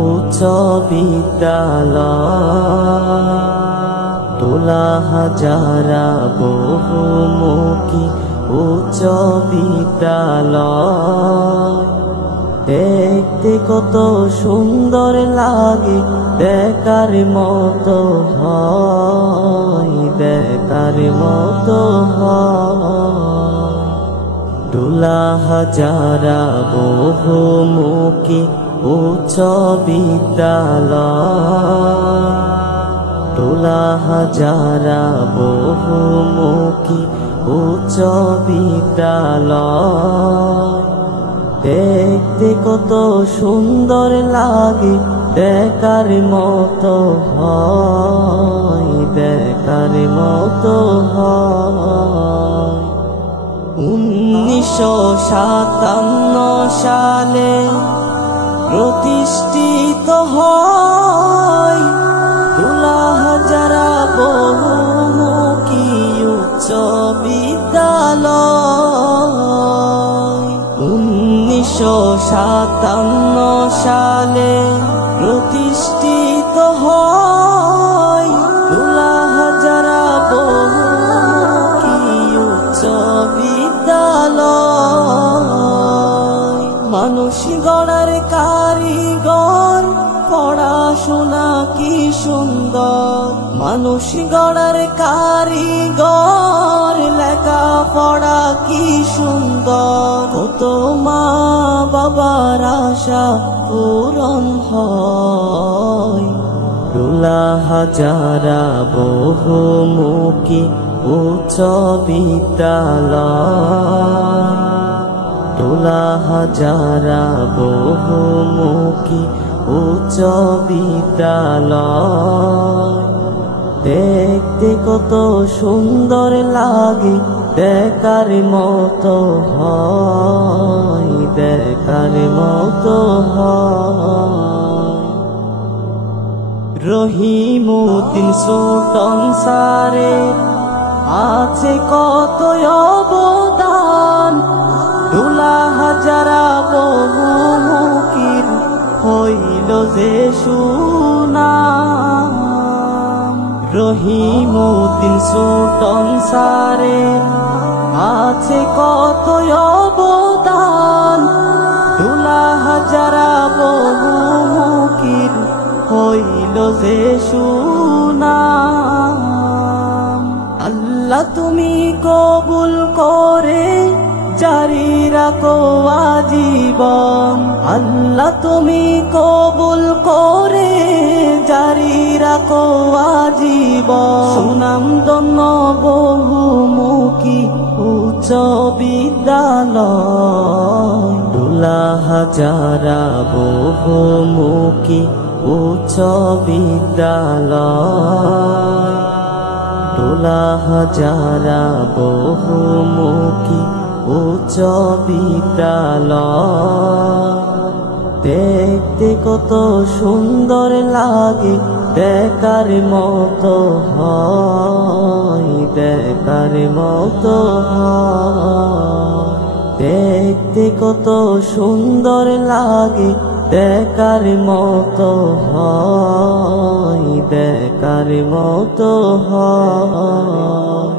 উচ্চ বিদ্যালয়, তোলা হাজারা বহুমুখী উচ্চ বিদ্যালয়। দেখতে কত সুন্দর লাগে, দেখার মতো হয়, দেখার মতো হয়। তোলা হাজারা বহুমুখী উচ্চ বিদ্যালয়, তোলা হাজারা বহুমুখী উচ্চ বিদ্যালয়। দেখতে কত সুন্দর লাগে, দেখার মতো হয়, দেখার মতো হয়। 1957 সালে প্রতিষ্ঠিত হয় তোলা হাজারা বহুমুখী উচ্চ বিদ্যালয়। 1957 সালে প্রতিষ্ঠিত হয় তোলা হাজারা বহুমুখী উচ্চ বিদ্যালয়। মানুষ গড়ার কারিগর, পড়াশোনা কি সুন্দর। মানুষ গড়ার কারিগর, লেখাপড়া কি সুন্দর। কত মা বাবার আশা পূরণ হয়। তোলা হাজারা বহুমুখী উচ্চ বিদ্যালয়, তোলা হাজারা বহুমুখী উচ্চ বিদ্যালয়। দেখতে কত সুন্দর লাগে, দেখার মতো হয়, দেখার মতো হয়। রহিমউদ্দিন সুলতান স্যারের আছে কত অবদান। তোলা হাজারা বহুমুখীর হইল যে সুনাম। রহিমউদ্দিন সুলতান স্যারের আছে কত অবদান। তোলা হাজারা বহুমুখীর হইল যে সুনাম। আল্লাহ তুমি কবুল করে জারি রাখো আজীবন। আল্লাহ তুমি কবুল করে জারি রাখো আজীবন। সুনাম ধন্য বহুমুখী উচ্চ বিদ্যালয়, তোলা হাজারা বহুমুখী উচ্চ বিদ্যালয়, তোলা হাজারা বহুমুখী উচ্চ বিদ্যালয়। দেখতে কত সুন্দর লাগে, দেখার মতো হয়, দেখার মতো হয়। দেখতে কত সুন্দর লাগে, দেখার মতো হয়, দেখার মতো হয়।